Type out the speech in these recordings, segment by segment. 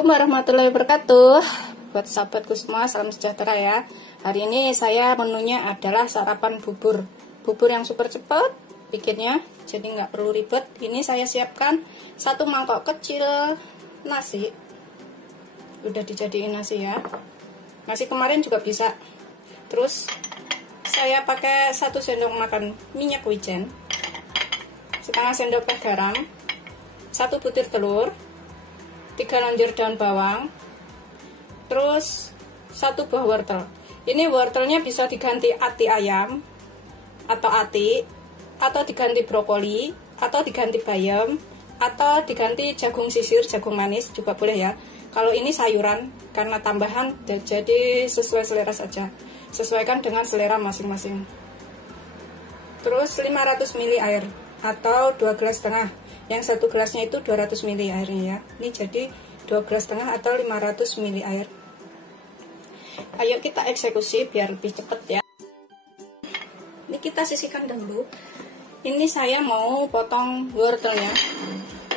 Assalamualaikum warahmatullahi wabarakatuh. Buat sahabatku semua, salam sejahtera ya. Hari ini saya menunya adalah sarapan bubur. Bubur yang super cepat bikinnya, jadi nggak perlu ribet. Ini saya siapkan 1 mangkok kecil nasi. Udah dijadiin nasi ya. Nasi kemarin juga bisa. Terus saya pakai 1 sendok makan minyak wijen, setengah sendok teh garam, 1 butir telur, 3 lonjor daun bawang, terus 1 buah wortel. Ini wortelnya bisa diganti ati ayam atau ati, atau diganti brokoli, atau diganti bayam, atau diganti jagung sisir, jagung manis juga boleh ya. Kalau ini sayuran karena tambahan, jadi sesuai selera saja. Sesuaikan dengan selera masing-masing. Terus 500 ml air atau 2,5 gelas. Yang 1 gelasnya itu 200 ml airnya ya. Ini jadi 2,5 gelas atau 500 ml air. Ayo kita eksekusi biar lebih cepat ya. Ini kita sisihkan dahulu. Ini saya mau potong wortelnya.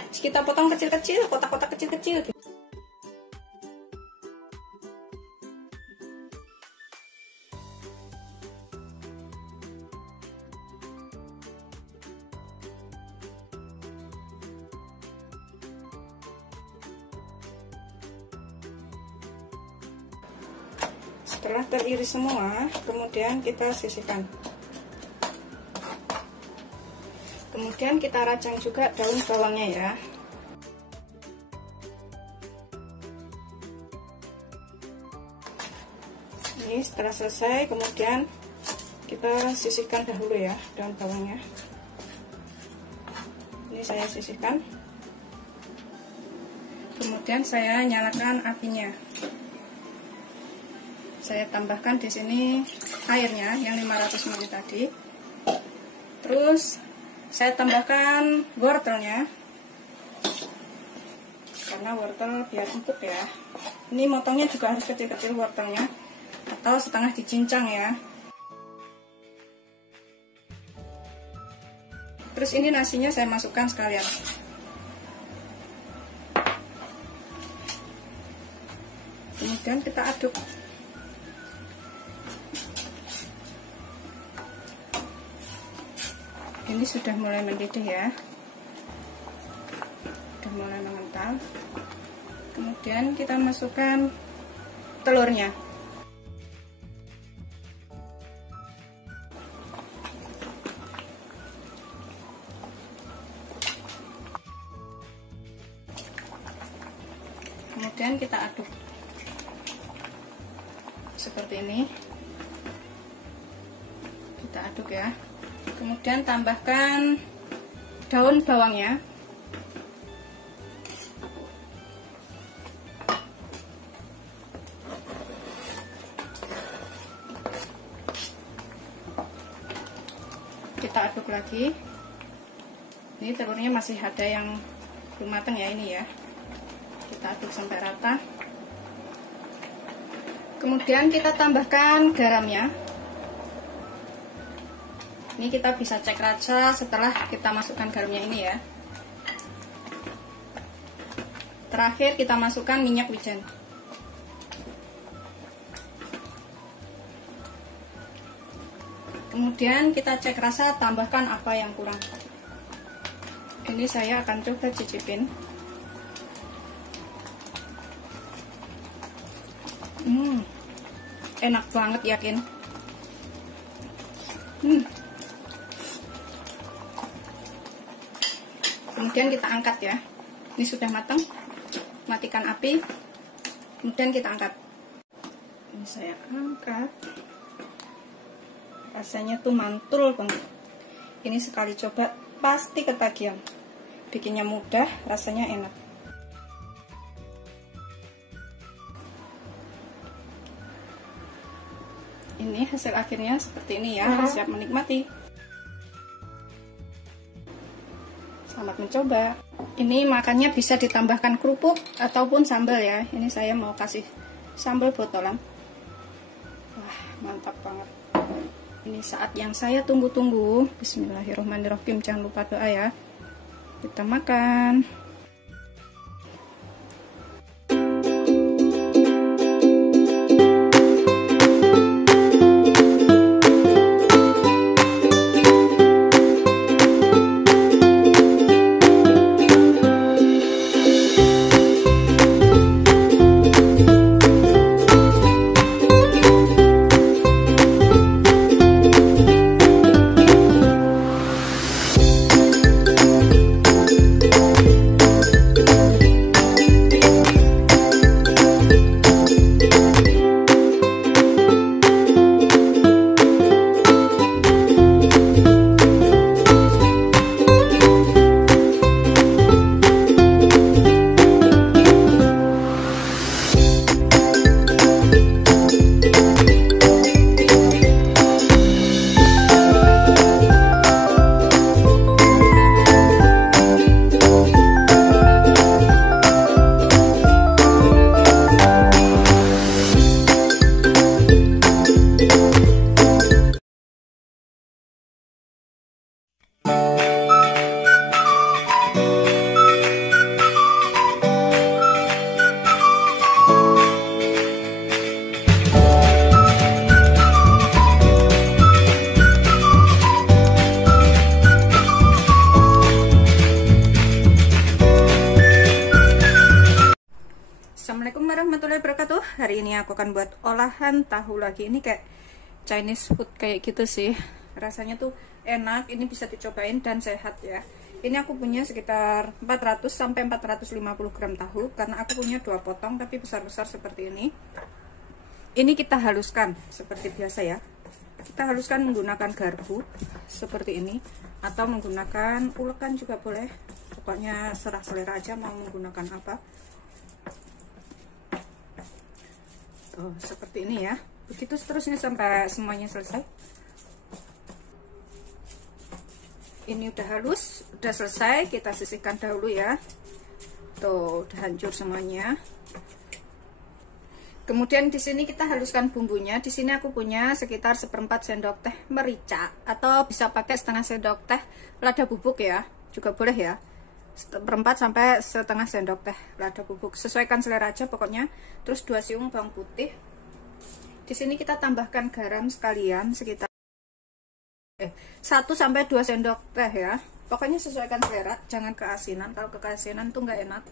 Kita potong kecil-kecil, kotak-kotak kecil-kecil. Setelah teriris semua, kemudian kita sisihkan. Kemudian kita rajang juga daun bawangnya ya. Ini setelah selesai, kemudian kita sisihkan dahulu ya daun bawangnya. Ini saya sisihkan. Kemudian saya nyalakan apinya. Saya tambahkan di sini airnya yang 500 ml tadi. Terus saya tambahkan wortelnya, karena wortel biar empuk ya. Ini motongnya juga harus kecil-kecil wortelnya, atau setengah dicincang ya. Terus ini nasinya saya masukkan sekalian. Kemudian kita aduk. Ini sudah mulai mendidih ya, sudah mulai mengental. Kemudian kita masukkan telurnya. Kemudian kita aduk seperti ini. Kita aduk ya. Kemudian tambahkan daun bawangnya. Kita aduk lagi. Ini telurnya masih ada yang belum matang ya ini ya. Kita aduk sampai rata. Kemudian kita tambahkan garamnya. Ini kita bisa cek rasa setelah kita masukkan garamnya ini ya. Terakhir kita masukkan minyak wijen. Kemudian kita cek rasa, tambahkan apa yang kurang. Ini saya akan coba cicipin. Enak banget yakin. Kemudian kita angkat ya. Ini sudah matang. Matikan api. Kemudian kita angkat. Ini saya angkat. Rasanya tuh mantul banget. Ini sekali coba pasti ketagihan. Bikinnya mudah, rasanya enak. Ini hasil akhirnya seperti ini ya. Siap menikmati. Selamat mencoba. Ini makannya bisa ditambahkan kerupuk ataupun sambal ya. Ini saya mau kasih sambal botolan. Wah, mantap banget. Ini saat yang saya tunggu-tunggu. Bismillahirrahmanirrahim. Jangan lupa doa ya. Kita makan. Assalamualaikum warahmatullahi wabarakatuh. Hari ini aku akan buat olahan tahu lagi. Ini kayak Chinese food kayak gitu sih. Rasanya tuh enak, ini bisa dicobain dan sehat ya. Ini aku punya sekitar 400 sampai 450 gram tahu karena aku punya 2 potong tapi besar-besar seperti ini. Ini kita haluskan seperti biasa ya. Kita haluskan menggunakan garpu seperti ini atau menggunakan ulekan juga boleh. Pokoknya serah selera aja mau menggunakan apa. Tuh, seperti ini ya. Begitu seterusnya sampai semuanya selesai. Ini udah halus, udah selesai, kita sisihkan dahulu ya. Tuh, udah hancur semuanya. Kemudian di sini kita haluskan bumbunya. Di sini aku punya sekitar 1/4 sendok teh merica atau bisa pakai setengah sendok teh lada bubuk ya. Juga boleh ya. 1/4 sampai setengah sendok teh lada bubuk, sesuaikan selera aja pokoknya. Terus 2 siung bawang putih. Di sini kita tambahkan garam sekalian sekitar 1 sampai 2 sendok teh ya. Pokoknya sesuaikan selera, jangan keasinan. Kalau keasinan tuh nggak enak.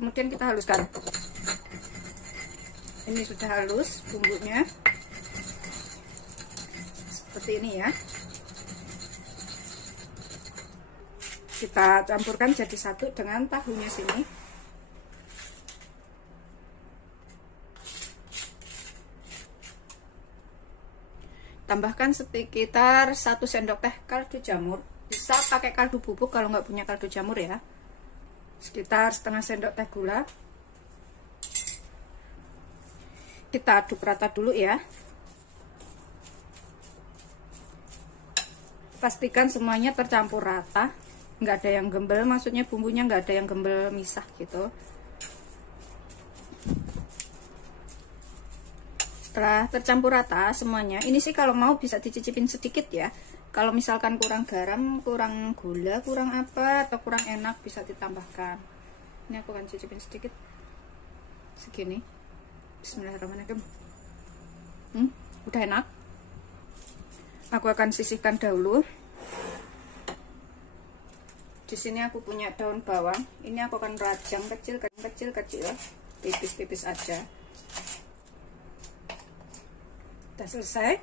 Kemudian kita haluskan. Ini sudah halus bumbunya. Seperti ini ya. Kita campurkan jadi satu dengan tahunya sini. Tambahkan sekitar 1 sendok teh kaldu jamur. Bisa pakai kaldu bubuk kalau nggak punya kaldu jamur ya. Sekitar setengah sendok teh gula. Kita aduk rata dulu ya. Pastikan semuanya tercampur rata. Nggak ada yang gembel, maksudnya bumbunya nggak ada yang gembel misah gitu. Setelah tercampur rata semuanya, ini sih kalau mau bisa dicicipin sedikit ya. Kalau misalkan kurang garam, kurang gula, kurang apa atau kurang enak bisa ditambahkan. Ini aku akan cicipin sedikit segini. Bismillahirrahmanirrahim. Udah enak. Aku akan sisihkan dahulu. Di sini aku punya daun bawang. Ini aku akan rajang kecil, tipis-tipis aja. Udah selesai.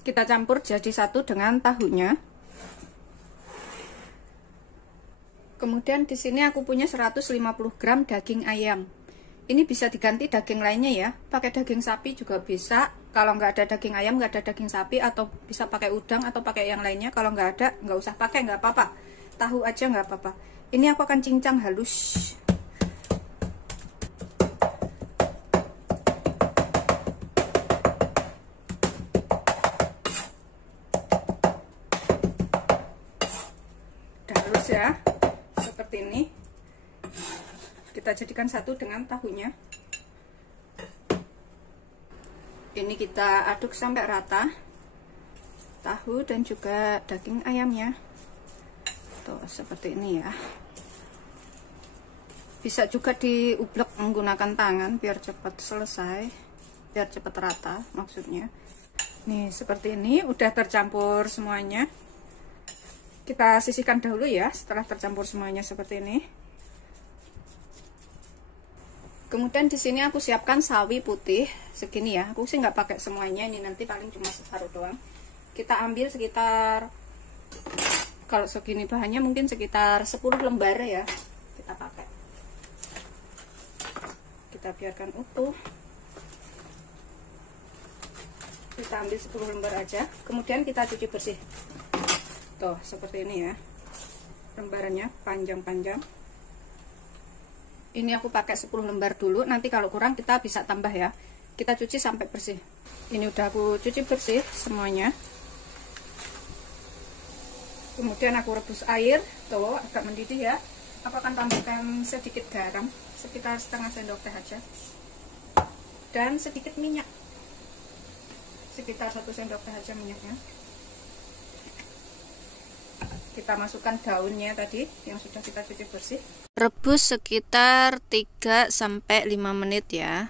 Kita campur jadi satu dengan tahunya. Kemudian di sini aku punya 150 gram daging ayam. Ini bisa diganti daging lainnya ya. Pakai daging sapi juga bisa. Kalau nggak ada daging ayam, nggak ada daging sapi, atau bisa pakai udang atau pakai yang lainnya. Kalau nggak ada, nggak usah pakai, nggak apa-apa. Tahu aja nggak apa-apa. Ini aku akan cincang halus. Udah halus ya, seperti ini. Kita jadikan satu dengan tahunya. Ini kita aduk sampai rata tahu dan juga daging ayamnya. Tuh, seperti ini ya. Bisa juga diublek menggunakan tangan biar cepat selesai, biar cepat rata maksudnya. Nih seperti ini udah tercampur semuanya. Kita sisihkan dahulu ya setelah tercampur semuanya seperti ini. Kemudian di sini aku siapkan sawi putih segini ya. Aku sih nggak pakai semuanya, ini nanti paling cuma separuh doang. Kita ambil sekitar, kalau segini bahannya mungkin sekitar 10 lembar ya kita pakai. Kita biarkan utuh. Kita ambil 10 lembar aja. Kemudian kita cuci bersih. Tuh, seperti ini ya. Lembarannya panjang-panjang. Ini aku pakai 10 lembar dulu. Nanti kalau kurang kita bisa tambah ya. Kita cuci sampai bersih. Ini udah aku cuci bersih semuanya. Kemudian aku rebus air, tuh agak mendidih ya. Aku akan tambahkan sedikit garam, sekitar setengah sendok teh aja. Dan sedikit minyak. Sekitar 1 sendok teh aja minyaknya. Kita masukkan daunnya tadi yang sudah kita cuci bersih. Rebus sekitar 3 sampai 5 menit ya.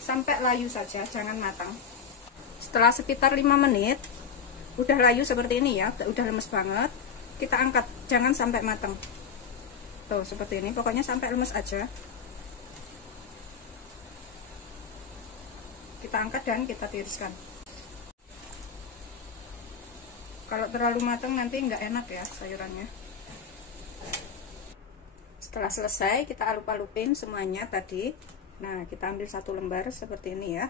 Sampai layu saja, jangan matang. Setelah sekitar 5 menit udah layu seperti ini ya, udah lemes banget, kita angkat, jangan sampai matang. Tuh seperti ini, pokoknya sampai lemes aja. Kita angkat dan kita tiriskan. Kalau terlalu matang nanti nggak enak ya sayurannya. Setelah selesai kita alup-alupin semuanya tadi. Nah, kita ambil satu lembar seperti ini ya.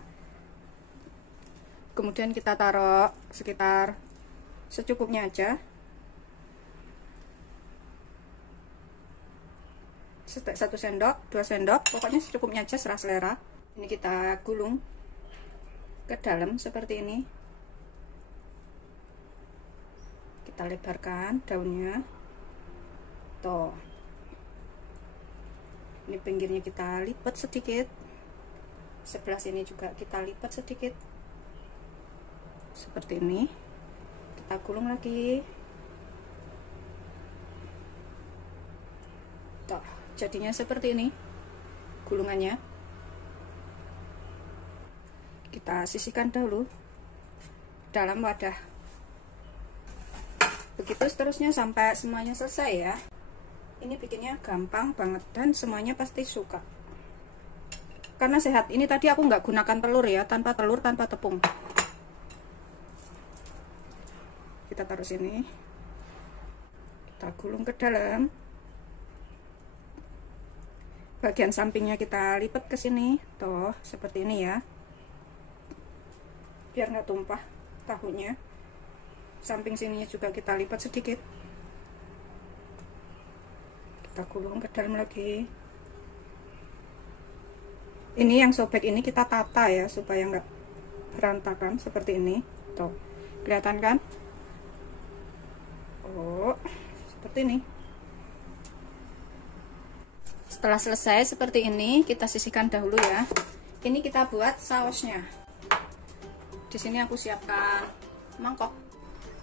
Kemudian kita taruh sekitar secukupnya aja. 1 sendok, 2 sendok, pokoknya secukupnya aja, serah selera. Ini kita gulung ke dalam seperti ini. Kita lebarkan daunnya. Tuh. Ini pinggirnya kita lipat sedikit. Sebelah sini juga kita lipat sedikit. Seperti ini. Kita gulung lagi. Tuh, jadinya seperti ini gulungannya. Kita sisihkan dahulu dalam wadah. Begitu seterusnya sampai semuanya selesai ya. Ini bikinnya gampang banget dan semuanya pasti suka. Karena sehat. Ini tadi aku nggak gunakan telur ya, tanpa telur, tanpa tepung. Kita taruh sini. Kita gulung ke dalam. Bagian sampingnya kita lipat ke sini, tuh seperti ini ya. Biar nggak tumpah tahunya. Samping sininya juga kita lipat sedikit. Kita gulung ke dalam lagi. Ini yang sobek ini kita tata ya supaya nggak berantakan seperti ini. Tuh, kelihatan kan? Oh, seperti ini. Setelah selesai seperti ini, kita sisihkan dahulu ya. Ini kita buat sausnya. Di sini aku siapkan mangkok.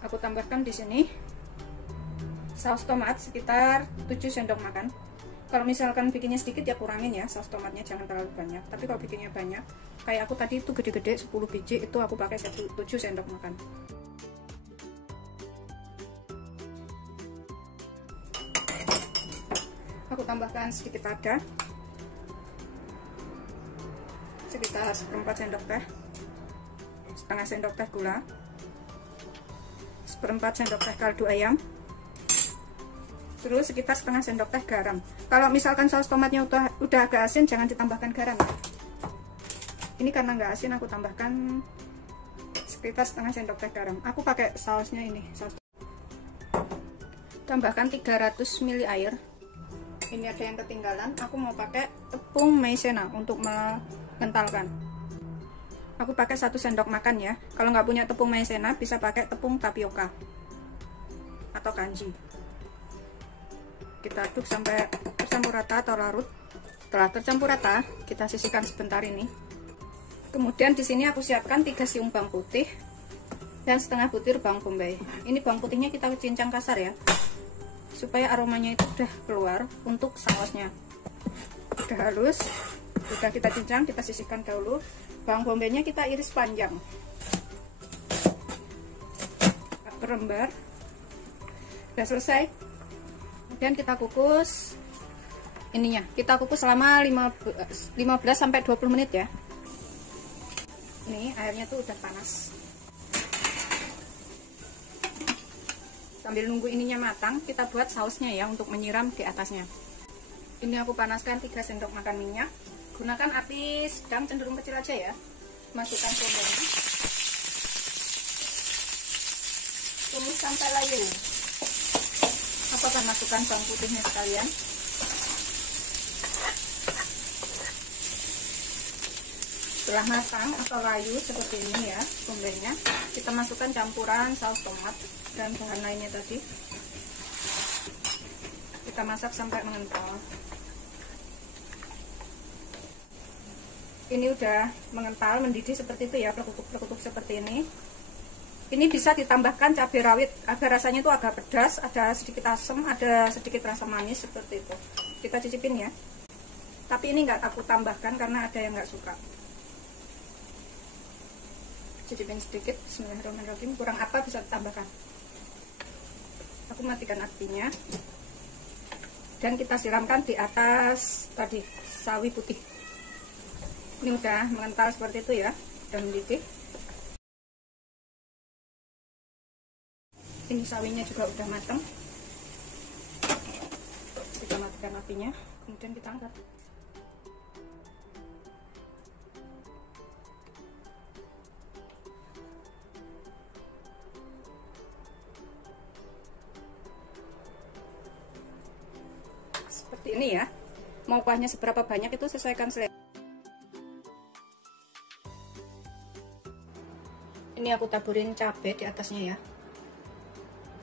Aku tambahkan di sini saus tomat sekitar 7 sendok makan. Kalau misalkan bikinnya sedikit ya kurangin ya saus tomatnya, jangan terlalu banyak. Tapi kalau bikinnya banyak, kayak aku tadi itu gede-gede 10 biji, itu aku pakai 7 sendok makan. Aku tambahkan sedikit lada, sekitar 1/4 sendok teh, setengah sendok teh gula, 1/4 sendok teh kaldu ayam, terus sekitar setengah sendok teh garam. Kalau misalkan saus tomatnya udah agak asin, jangan ditambahkan garam. Ini karena nggak asin, aku tambahkan sekitar setengah sendok teh garam. Aku pakai sausnya ini, saus. Tambahkan 300 ml air. Ini ada yang ketinggalan, aku mau pakai tepung maizena untuk mengentalkan. Aku pakai 1 sendok makan ya. Kalau nggak punya tepung maizena, bisa pakai tepung tapioka atau kanji. Kita aduk sampai tercampur rata atau larut. Setelah tercampur rata, kita sisihkan sebentar ini. Kemudian di sini aku siapkan 3 siung bawang putih dan setengah butir bawang bombay. Ini bawang putihnya kita cincang kasar ya, supaya aromanya itu udah keluar untuk sausnya. Udah halus, udah kita cincang, kita sisihkan dahulu. Bawang bombaynya kita iris panjang per lembar. Udah selesai. Kemudian kita kukus ininya, kita kukus selama 15 sampai 20 menit ya. Ini airnya tuh udah panas. Sambil nunggu ininya matang, kita buat sausnya ya untuk menyiram di atasnya. Ini aku panaskan 3 sendok makan minyak. Gunakan api sedang, cenderung kecil aja ya. Masukkan bombanya. Tumis sampai layu. Aku akan masukkan bawang putihnya sekalian. Setelah matang atau layu seperti ini ya bombanya, kita masukkan campuran saus tomat dan bahan lainnya tadi. Kita masak sampai mengental. Ini udah mengental, mendidih seperti itu ya, pelekutuk-pelekutuk seperti ini. Ini bisa ditambahkan cabai rawit agar rasanya itu agak pedas, ada sedikit asam, ada sedikit rasa manis seperti itu. Kita cicipin ya. Tapi ini nggak aku tambahkan karena ada yang nggak suka. Cicipin sedikit, bismillahirrahmanirrahim. Kurang apa bisa ditambahkan. Aku matikan apinya. dan kita siramkan di atas tadi sawi putih. Ini udah mengental seperti itu ya, udah mendidih. Ini sawinya juga udah matang. Kita matikan apinya, kemudian kita angkat. Seperti ini ya. Mau kuahnya seberapa banyak itu sesuaikan selera. Ini aku taburin cabai di atasnya ya,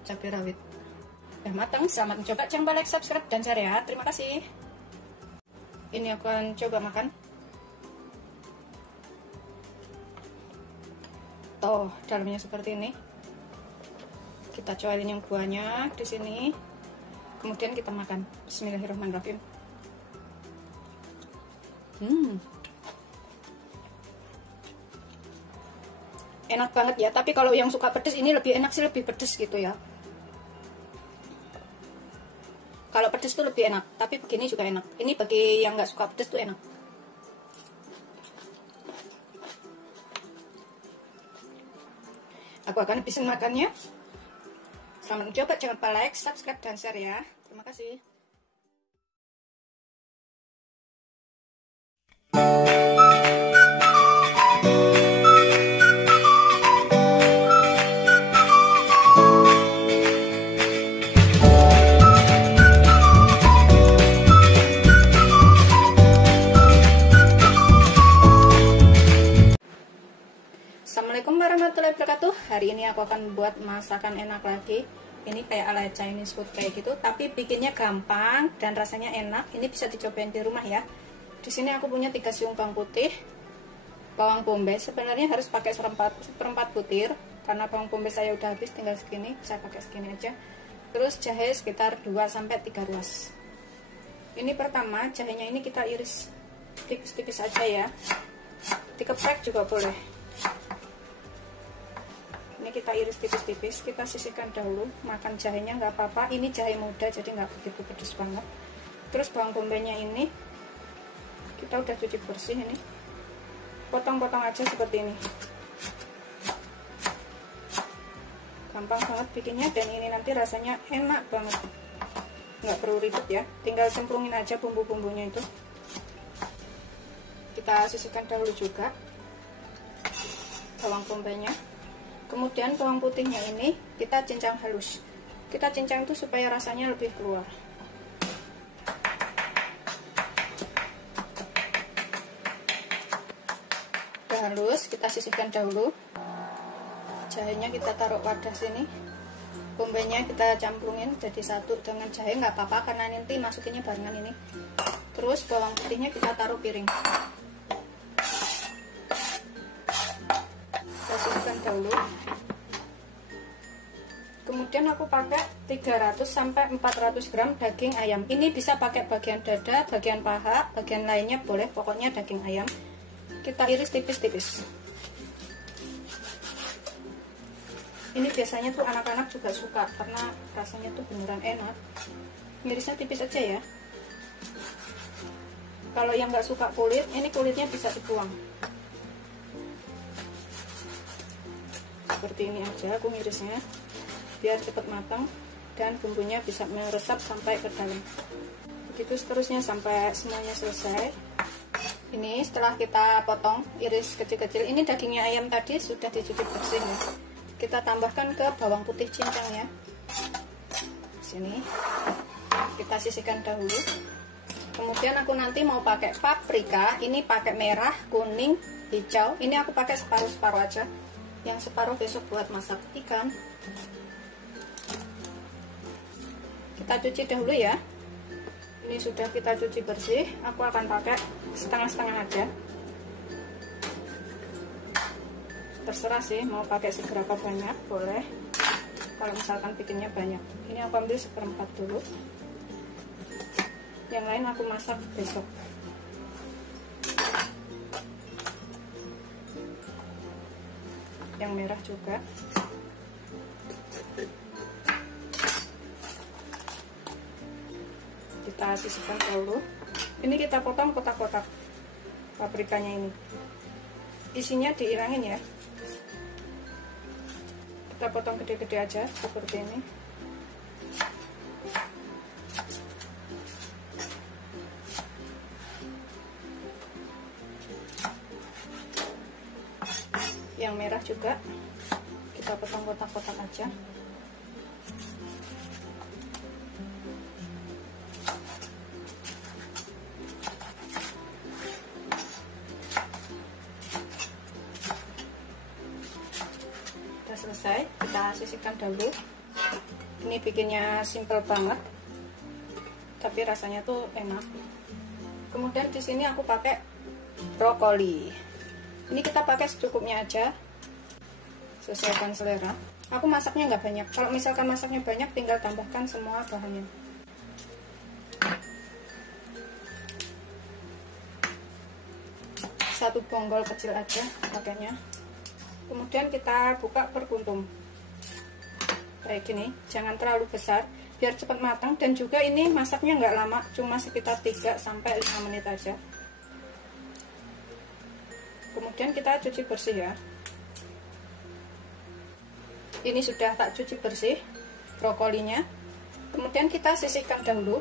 cabai rawit. Udah matang, selamat mencoba. Jangan lupa like, subscribe, dan share ya. Terima kasih. Ini aku akan coba makan. Tuh, dalamnya seperti ini. Kita cobain yang buahnya di sini. Kemudian kita makan. Bismillahirrahmanirrahim. Enak banget ya. Tapi kalau yang suka pedes ini lebih enak sih, lebih pedes gitu ya. Kalau pedes tuh lebih enak, tapi begini juga enak. Ini bagi yang nggak suka pedes tuh enak. Aku akan habisin makannya. Selamat mencoba, jangan lupa like, subscribe, dan share ya. Terima kasih. Assalamualaikum warahmatullahi wabarakatuh. Hari ini aku akan buat masakan enak lagi. Ini kayak ala Chinese food kayak gitu, tapi bikinnya gampang dan rasanya enak. Ini bisa dicobain di rumah ya. Di sini aku punya 3 siung bawang putih, bawang bombay. Sebenarnya harus pakai seperempat butir, karena bawang bombay saya udah habis, tinggal segini. Saya pakai segini aja. Terus jahe sekitar 2-3 ruas. Ini pertama, jahenya ini kita iris tipis-tipis aja ya. Dikeprek juga boleh. Ini kita iris tipis-tipis, kita sisihkan dahulu. Makan jahenya nggak apa-apa, ini jahe muda jadi nggak begitu pedes banget. Terus bawang bombaynya ini kita udah cuci bersih, ini potong-potong aja seperti ini. Gampang banget bikinnya, dan ini nanti rasanya enak banget, nggak perlu ribet ya, tinggal cemplungin aja bumbu-bumbunya itu. Kita sisihkan dahulu juga bawang bombaynya. Kemudian bawang putihnya ini kita cincang halus. Kita cincang itu supaya rasanya lebih keluar. Udah halus, kita sisihkan dahulu. Jahenya kita taruh wadah sini. Bombaynya kita camplungin jadi satu dengan jahe, nggak apa-apa karena nanti masukinnya barengan ini. Terus bawang putihnya kita taruh piring. Sisihkan dahulu. Kemudian aku pakai 300-400 gram daging ayam. Ini bisa pakai bagian dada, bagian paha, bagian lainnya boleh, pokoknya daging ayam. Kita iris tipis-tipis. Ini biasanya tuh anak-anak juga suka karena rasanya tuh beneran enak. Irisnya tipis aja ya. Kalau yang nggak suka kulit, ini kulitnya bisa dibuang. Seperti ini aja aku ngirisnya, biar cepat matang dan bumbunya bisa meresap sampai ke dalam. Begitu seterusnya sampai semuanya selesai. Ini setelah kita potong, iris kecil-kecil. Ini dagingnya ayam tadi sudah dicuci bersih ya. Kita tambahkan ke bawang putih cincangnya. Sini kita sisihkan dahulu. Kemudian aku nanti mau pakai paprika. Ini pakai merah, kuning, hijau. Ini aku pakai separuh-separuh aja. Yang separuh besok buat masak ikan. Kita cuci dahulu ya. Ini sudah kita cuci bersih. Aku akan pakai setengah-setengah aja. Terserah sih mau pakai seberapa banyak, boleh. Kalau misalkan bikinnya banyak. Ini aku ambil 1/4 dulu. Yang lain aku masak besok. Yang merah juga. kita sisihkan dahulu. Ini kita potong kotak-kotak paprikanya ini. Isinya diilangin ya. Kita potong gede-gede aja seperti ini. Yang merah juga kita potong kotak-kotak aja. Selesai, kita sisihkan dahulu. Ini bikinnya simple banget, tapi rasanya tuh enak. Kemudian di sini aku pakai brokoli. Ini kita pakai secukupnya aja, sesuaikan selera. Aku masaknya nggak banyak. Kalau misalkan masaknya banyak, tinggal tambahkan semua bahannya. Satu bonggol kecil aja pakainya. Kemudian kita buka per kuntum kayak gini, jangan terlalu besar biar cepat matang, dan juga ini masaknya nggak lama, cuma sekitar 3-5 menit aja. Kemudian kita cuci bersih ya. Ini sudah tak cuci bersih brokolinya. Kemudian kita sisihkan dahulu.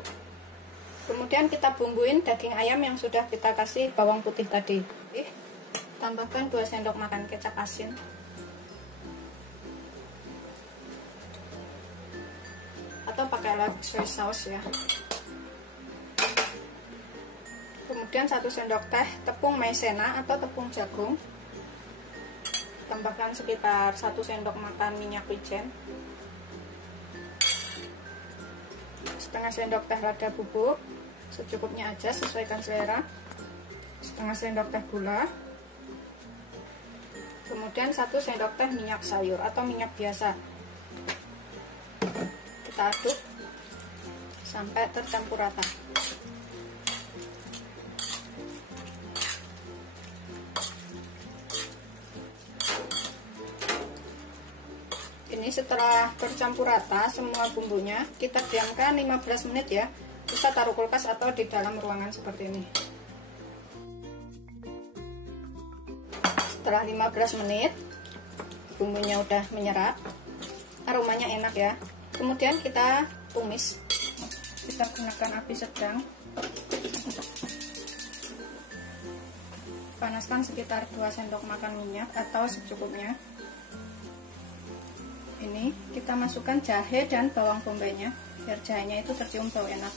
Kemudian kita bumbuin daging ayam yang sudah kita kasih bawang putih tadi. Tambahkan 2 sendok makan kecap asin. Atau pakai soy sauce ya. Kemudian 1 sendok teh tepung maizena atau tepung jagung. Tambahkan sekitar 1 sendok makan minyak wijen. Setengah sendok teh lada bubuk, secukupnya aja, sesuaikan selera. Setengah sendok teh gula. Kemudian 1 sendok teh minyak sayur atau minyak biasa. Kita aduk sampai tercampur rata. Ini setelah tercampur rata semua bumbunya, kita diamkan 15 menit ya. Bisa taruh kulkas atau di dalam ruangan seperti ini. Setelah 15 menit bumbunya udah menyerap, aromanya enak ya. Kemudian kita tumis. Kita gunakan api sedang. Panaskan sekitar 2 sendok makan minyak atau secukupnya. Ini kita masukkan jahe dan bawang bombaynya biar jahenya itu tercium bau enak.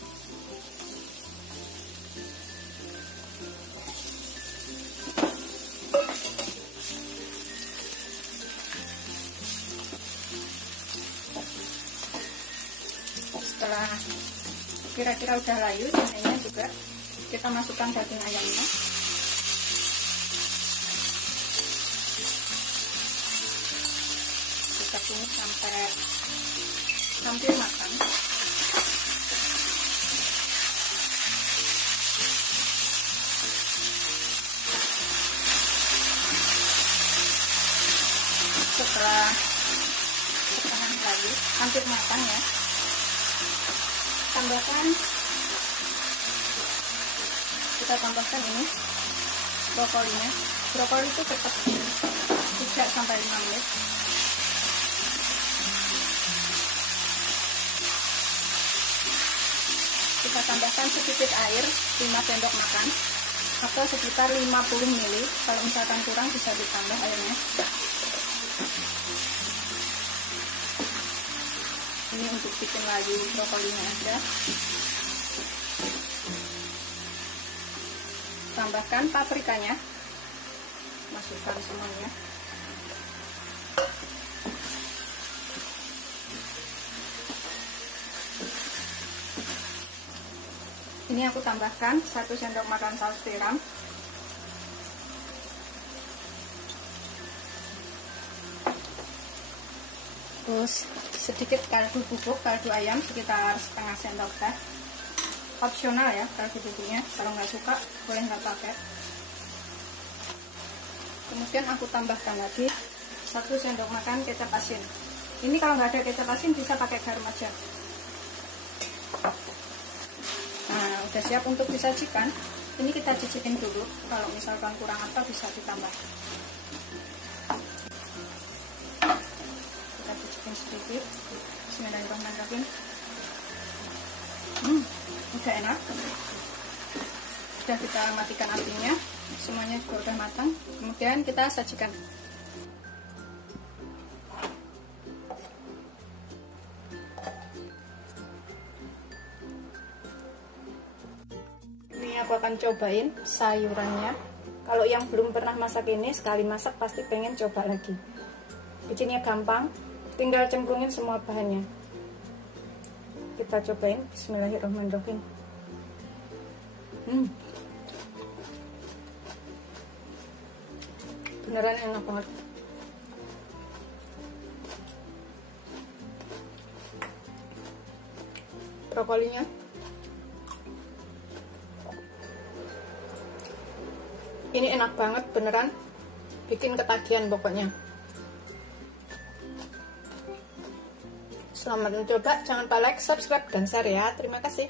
Setelah kira-kira udah layu jahenya juga, kita masukkan daging ayamnya. Kita tumis sampai hampir matang. Setelah setengah layu, hampir matang ya, kita tambahkan ini brokolinya. Brokoli itu tetap 3-5 menit. Kita tambahkan sedikit air 5 sendok makan atau sekitar 50 ml. Kalau misalkan kurang bisa ditambah airnya. Ini untuk bikin layu brokolinya aja. Tambahkan paprikanya, masukkan semuanya. Ini aku tambahkan 1 sendok makan saus tiram. Terus sedikit kaldu bubuk, kaldu ayam sekitar setengah sendok teh. Opsional ya kaldu bubuknya, kalau nggak suka boleh nggak pakai. Kemudian aku tambahkan lagi 1 sendok makan kecap asin. Ini kalau nggak ada kecap asin bisa pakai garam aja. Nah, Nah, udah siap untuk disajikan. Ini kita cicipin dulu, kalau misalkan kurang apa bisa ditambah. Kita cicipin sedikit. Bismillahirrahmanirrahim. Udah enak. Sudah kita matikan apinya, semuanya juga udah matang. Kemudian kita sajikan. Aku akan cobain sayurannya. Kalau yang belum pernah masak ini, sekali masak pasti pengen coba lagi. Bikinnya gampang, tinggal cemplungin semua bahannya. Kita cobain. Bismillahirrahmanirrahim. Beneran enak banget. Brokolinya ini enak banget, beneran bikin ketagihan pokoknya. Selamat mencoba, jangan lupa like, subscribe, dan share ya. Terima kasih.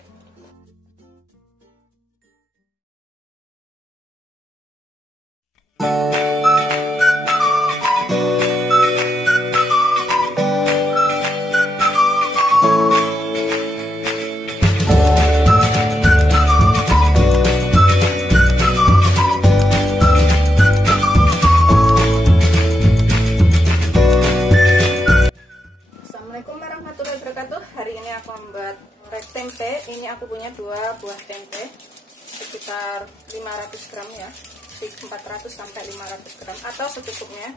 Hari ini aku membuat orek tempe. Ini aku punya 2 buah tempe sekitar 500 gram ya, 400 sampai 500 gram atau secukupnya,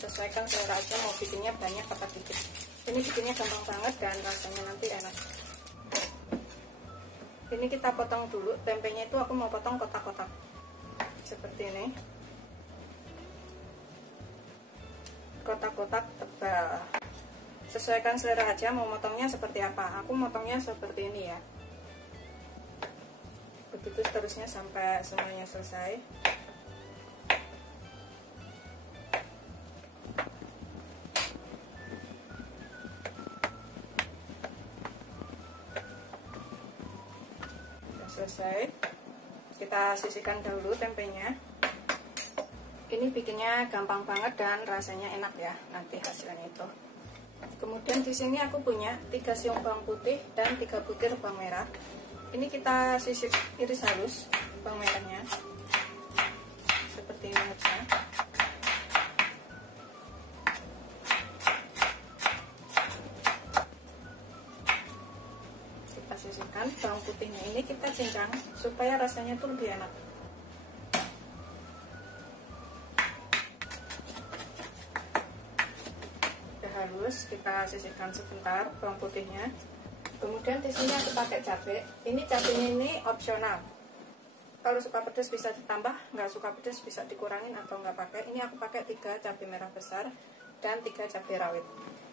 sesuaikan selera aja mau bikinnya banyak apa dikit. Ini bikinnya gampang banget dan rasanya nanti enak. Ini kita potong dulu tempenya, itu aku mau potong kotak-kotak seperti ini, kotak-kotak tebal. Sesuaikan selera aja mau motongnya seperti apa. Aku motongnya seperti ini ya. Begitu seterusnya sampai semuanya selesai. Sudah selesai. Kita sisihkan dahulu tempenya. Ini bikinnya gampang banget dan rasanya enak ya nanti hasilnya itu. Kemudian di sini aku punya 3 siung bawang putih dan 3 butir bawang merah. Ini kita sisir iris halus bawang merahnya. Seperti ini aja. Kita sisihkan bawang putihnya, ini kita cincang supaya rasanya tuh lebih enak. Halus, kita sisihkan sebentar bawang putihnya. Kemudian di sini aku pakai cabai. Ini cabainya ini opsional. Kalau suka pedas bisa ditambah, nggak suka pedas bisa dikurangin atau nggak pakai. Ini aku pakai 3 cabai merah besar dan 3 cabai rawit.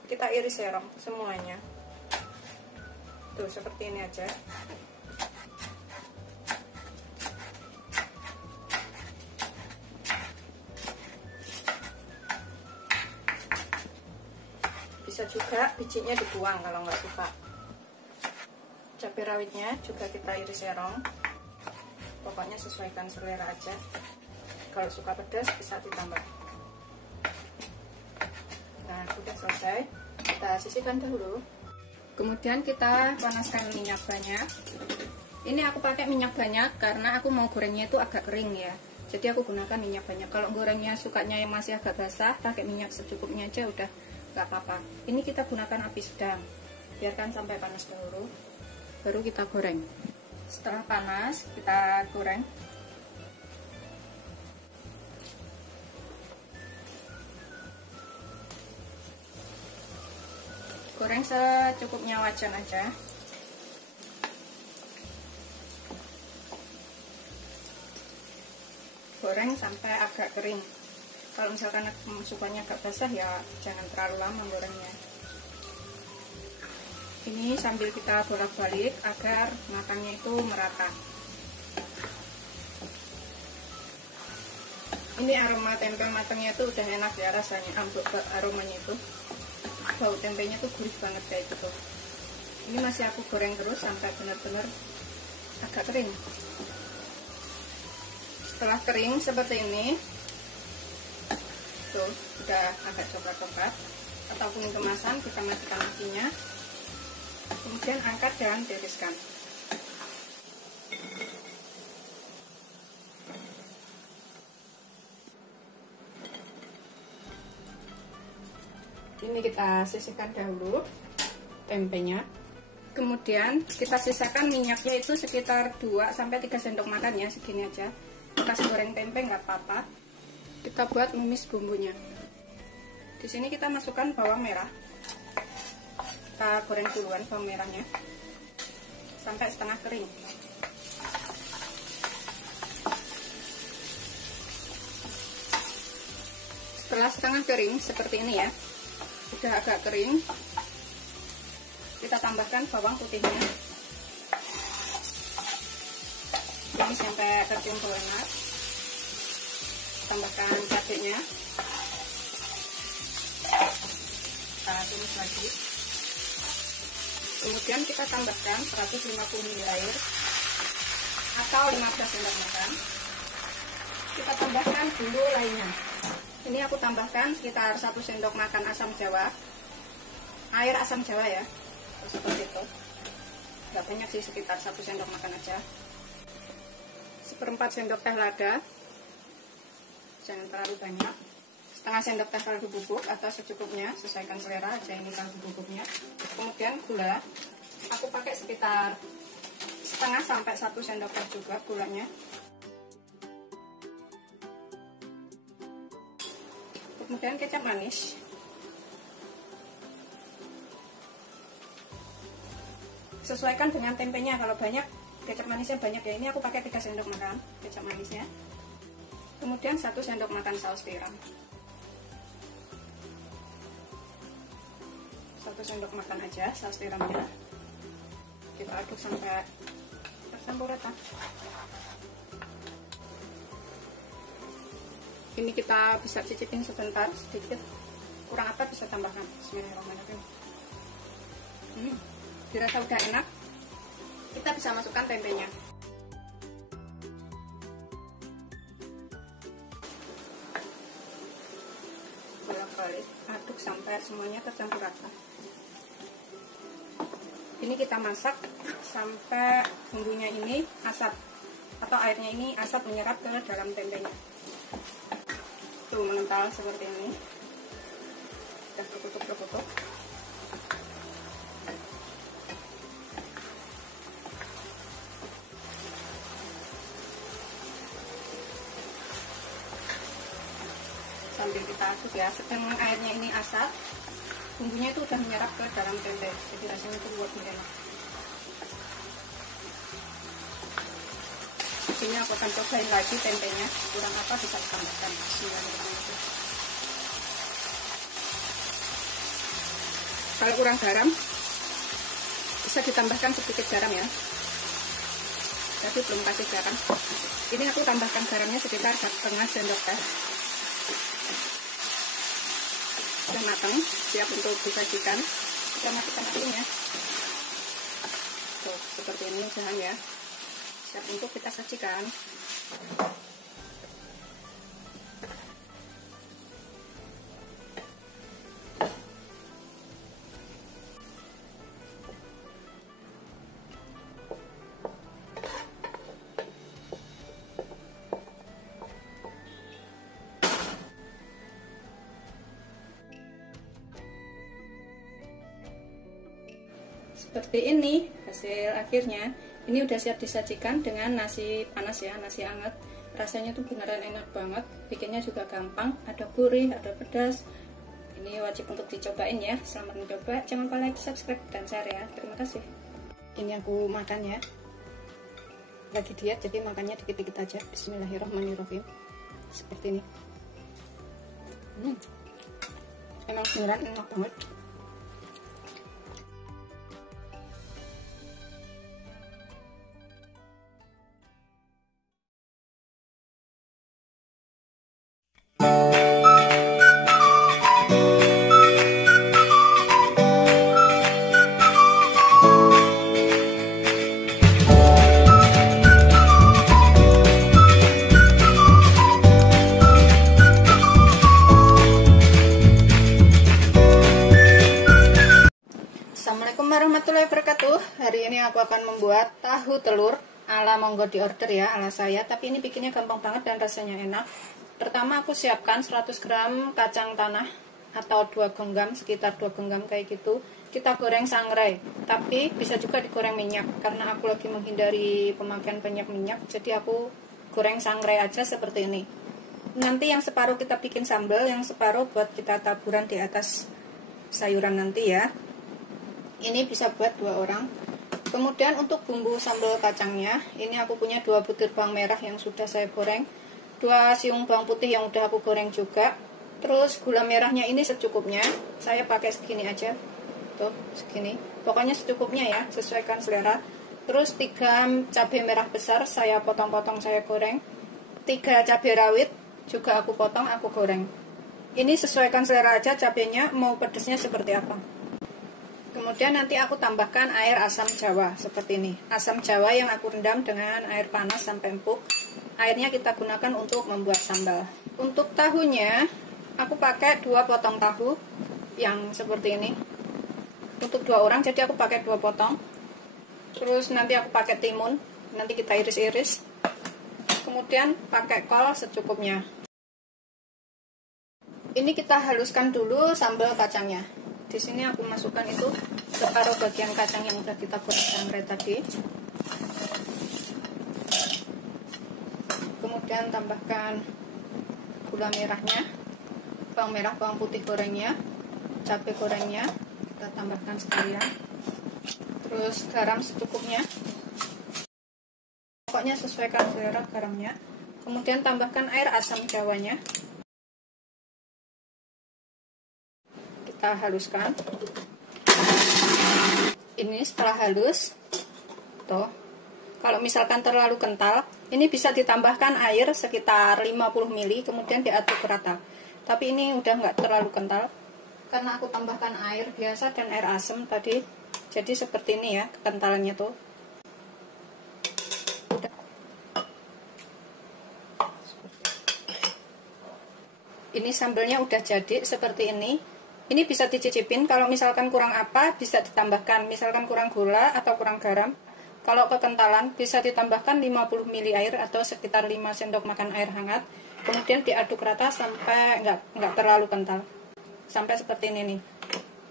Kita iris serong semuanya. Tuh seperti ini aja. Bisa juga bijinya dibuang kalau nggak suka. Cabai rawitnya juga kita iris serong. Pokoknya sesuaikan selera aja. Kalau suka pedas bisa ditambah. Nah, sudah selesai. Kita sisihkan dahulu. Kemudian kita panaskan minyak banyak. Ini aku pakai minyak banyak karena aku mau gorengnya itu agak kering ya. Jadi aku gunakan minyak banyak. Kalau gorengnya sukanya yang masih agak basah, pakai minyak secukupnya aja udah nggak apa-apa. Ini kita gunakan api sedang, biarkan sampai panas dahulu, baru kita goreng. Setelah panas kita goreng. Goreng secukupnya wajan aja. Goreng sampai agak kering. Kalau misalkan sukanya agak basah ya jangan terlalu lama gorengnya. Ini sambil kita bolak-balik agar matangnya itu merata. Ini aroma tempe matangnya itu udah enak ya rasanya, aromanya itu. Bau tempenya tuh gurih banget kayak gitu. Ini masih aku goreng terus sampai benar-benar agak kering. Setelah kering seperti ini, tuh udah agak coklat-coklat atau kuning kemasan, kita matikan apinya, kemudian angkat dan tiriskan. Ini kita sisihkan dahulu tempenya. Kemudian kita sisakan minyaknya itu sekitar 2-3 sendok makan ya, segini aja. Bekas goreng tempe nggak apa-apa. Kita buat numis bumbunya. Di sini kita masukkan bawang merah. Kita goreng duluan bawang merahnya sampai setengah kering. Setelah setengah kering seperti ini ya, udah agak kering, kita tambahkan bawang putihnya. Ini sampai tercampur enak. Tambahkan cabenya. Kita tumis lagi. Kemudian kita tambahkan 150 ml air atau 15 sendok makan. Kita tambahkan bumbu lainnya. Ini aku tambahkan sekitar 1 sendok makan asam jawa. Air asam jawa ya. Seperti itu. Gak banyak sih, sekitar 1 sendok makan aja. 1/4 sendok teh lada, jangan terlalu banyak. Setengah sendok teh kaldu bubuk atau secukupnya, sesuaikan selera aja ini kaldu bubuknya. Kemudian gula, aku pakai sekitar 1/2 sampai 1 sendok teh juga gulanya. Kemudian kecap manis. Sesuaikan dengan tempenya, kalau banyak kecap manisnya banyak ya, ini aku pakai 3 sendok makan kecap manisnya. Kemudian 1 sendok makan saus tiram, 1 sendok makan aja saus tiramnya. Kita aduk sampai tercampur rata. Ini kita bisa cicipin sebentar, sedikit kurang apa bisa tambahkan. Bismillahirrahmanirrahim. Dirasa udah enak, kita bisa masukkan tempenya. Bolak-balik, aduk sampai semuanya tercampur rata. Ini kita masak sampai bumbunya ini asap atau airnya ini asap menyerap ke dalam tempenya. Tuh mengental seperti ini. Udah tertutup. Sambil kita aduk ya, sedang airnya ini asap, bumbunya itu udah menyerap ke dalam tempe, jadi rasanya itu buat enak. Ini aku akan cobain lagi tempenya, kurang apa bisa ditambahkan. Kalau kurang garam, bisa ditambahkan sedikit garam ya. Tapi belum kasih garam. Ini aku tambahkan garamnya sekitar 1/2 sendok teh. Sudah matang, siap untuk disajikan. Kita matikan apinya. Tuh, seperti ini udahan ya. Siap untuk kita sajikan. Seperti ini hasil akhirnya. Ini udah siap disajikan dengan nasi panas ya, nasi hangat. Rasanya tuh beneran enak banget, bikinnya juga gampang, ada gurih, ada pedas. Ini wajib untuk dicobain ya. Selamat mencoba, jangan lupa like, subscribe, dan share ya. Terima kasih. Ini aku makan ya, lagi diet jadi makannya dikit-dikit aja. Bismillahirrahmanirrahim. Seperti ini. Emang beneran enak banget. membuat tahu telur ala monggo di order ya, ala saya. Tapi ini bikinnya gampang banget dan rasanya enak. Pertama aku siapkan 100 gram kacang tanah atau 2 genggam, sekitar 2 genggam kayak gitu. Kita goreng sangrai, tapi bisa juga digoreng minyak. Karena aku lagi menghindari pemakaian banyak minyak, jadi aku goreng sangrai aja seperti ini. Nanti yang separuh kita bikin sambal, yang separuh buat kita taburan di atas sayuran nanti ya. Ini bisa buat 2 orang. Kemudian untuk bumbu sambal kacangnya, ini aku punya 2 butir bawang merah yang sudah saya goreng, 2 siung bawang putih yang udah aku goreng juga. Terus gula merahnya ini secukupnya, saya pakai segini aja, tuh segini. Pokoknya secukupnya ya, sesuaikan selera. Terus 3 cabai merah besar saya potong-potong, saya goreng. 3 cabai rawit juga aku potong, aku goreng. Ini sesuaikan selera aja cabenya, mau pedesnya seperti apa. Kemudian nanti aku tambahkan air asam jawa seperti ini. Asam jawa yang aku rendam dengan air panas sampai empuk. Airnya kita gunakan untuk membuat sambal. Untuk tahunya, aku pakai 2 potong tahu yang seperti ini. Untuk 2 orang, jadi aku pakai 2 potong. Terus nanti aku pakai timun, nanti kita iris-iris. Kemudian pakai kol secukupnya. Ini kita haluskan dulu sambal kacangnya. Di sini aku masukkan itu separuh bagian kacang yang udah kita goreng sangrai tadi. Kemudian tambahkan gula merahnya, bawang merah, bawang putih gorengnya, cabai gorengnya kita tambahkan sekalian. Terus garam secukupnya. Pokoknya sesuaikan selera garamnya. Kemudian tambahkan air asam jawanya. Kita haluskan. Ini setelah halus, tuh. Kalau misalkan terlalu kental, ini bisa ditambahkan air sekitar 50 ml, kemudian diaduk rata. Tapi ini udah nggak terlalu kental, karena aku tambahkan air biasa dan air asam tadi. Jadi seperti ini ya kekentalannya tuh. Ini sambalnya udah jadi seperti ini. Ini bisa dicicipin, kalau misalkan kurang apa bisa ditambahkan, misalkan kurang gula atau kurang garam. Kalau kekentalan bisa ditambahkan 50 ml air atau sekitar 5 sendok makan air hangat. Kemudian diaduk rata sampai nggak terlalu kental. Sampai seperti ini nih.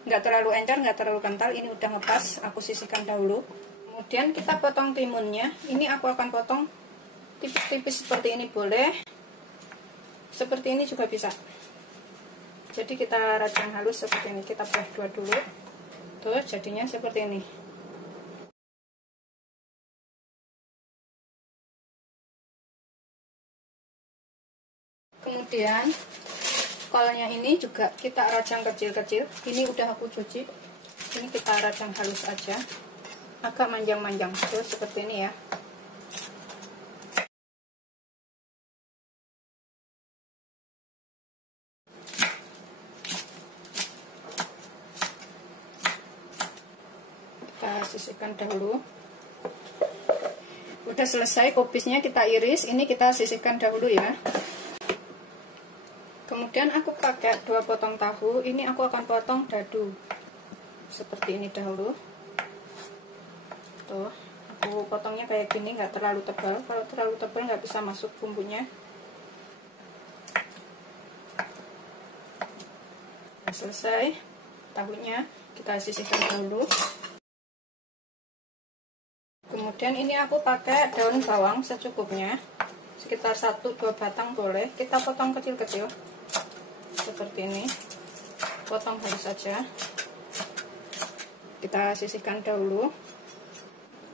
Nggak terlalu encer, nggak terlalu kental, ini udah ngepas, aku sisihkan dahulu. Kemudian kita potong timunnya. Ini aku akan potong tipis-tipis seperti ini boleh. Seperti ini juga bisa. Jadi kita rajang halus seperti ini, kita belah dua dulu. Tuh jadinya seperti ini. Kemudian kolnya ini juga kita rajang kecil-kecil. Ini udah aku cuci. Ini kita rajang halus aja. Agak manjang-manjang tuh seperti ini ya. Kita sisihkan dahulu. Udah selesai kubisnya, kita iris. Ini kita sisihkan dahulu ya. Kemudian aku pakai 2 potong tahu. Ini aku akan potong dadu seperti ini dahulu. Tuh, aku potongnya kayak gini, nggak terlalu tebal. Kalau terlalu tebal nggak bisa masuk bumbunya. Nah, selesai tahunya, kita sisihkan dahulu. Kemudian ini aku pakai daun bawang secukupnya, sekitar 1-2 batang boleh. Kita potong kecil-kecil seperti ini, potong halus saja. Kita sisihkan dahulu.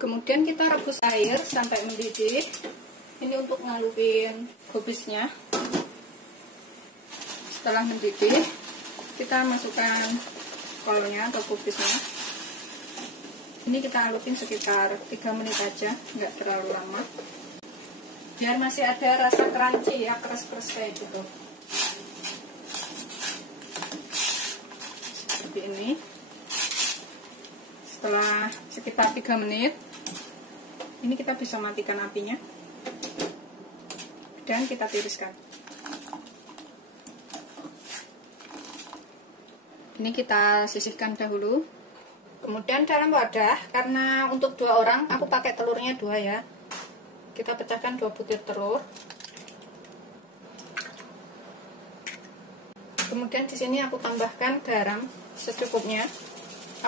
Kemudian kita rebus air sampai mendidih. Ini untuk ngalupin kubisnya. Setelah mendidih, kita masukkan kolnya ke kubisnya. Ini kita alupin sekitar 3 menit aja, nggak terlalu lama. Biar masih ada rasa crunchy ya, keras-keras kayak gitu. Seperti ini. Setelah sekitar 3 menit, ini kita bisa matikan apinya. Dan kita tiriskan. Ini kita sisihkan dahulu. Kemudian dalam wadah, karena untuk 2 orang aku pakai telurnya 2 ya. Kita pecahkan 2 butir telur. Kemudian di sini aku tambahkan garam secukupnya.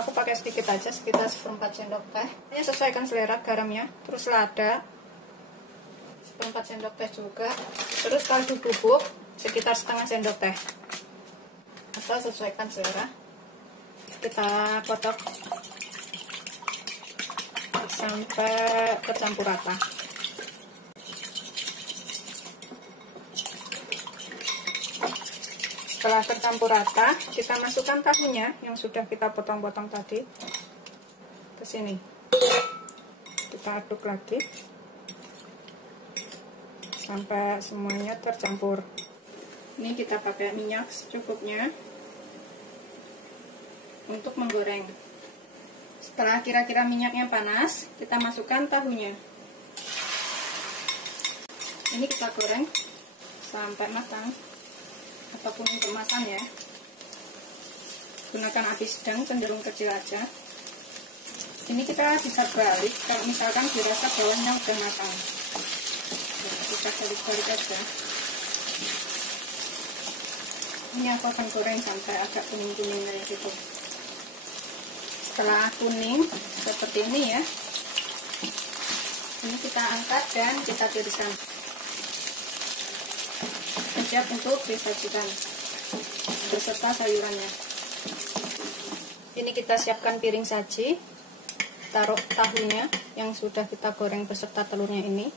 Aku pakai sedikit aja, sekitar 1/4 sendok teh. Ini sesuaikan selera garamnya. Terus lada 1/4 sendok teh juga. Terus kaldu bubuk sekitar setengah sendok teh. Atau sesuaikan selera. Kita kotak sampai tercampur rata. Setelah tercampur rata, kita masukkan tahunya yang sudah kita potong-potong tadi ke sini. Kita aduk lagi sampai semuanya tercampur. Ini kita pakai minyak secukupnya untuk menggoreng. Setelah kira-kira minyaknya panas, kita masukkan tahunya. Ini kita goreng sampai matang ataupun kemasan ya. Gunakan api sedang, cenderung kecil aja. Ini kita bisa balik kalau misalkan dirasa bawahnya udah matang. Kita balik-balik aja. Ini aku akan goreng sampai agak kuning-kuning kayak gitu. Setelah kuning seperti ini ya, ini kita angkat dan kita tiriskan. Siap untuk disajikan beserta sayurannya. Ini kita siapkan piring saji, taruh tahunya yang sudah kita goreng beserta telurnya ini,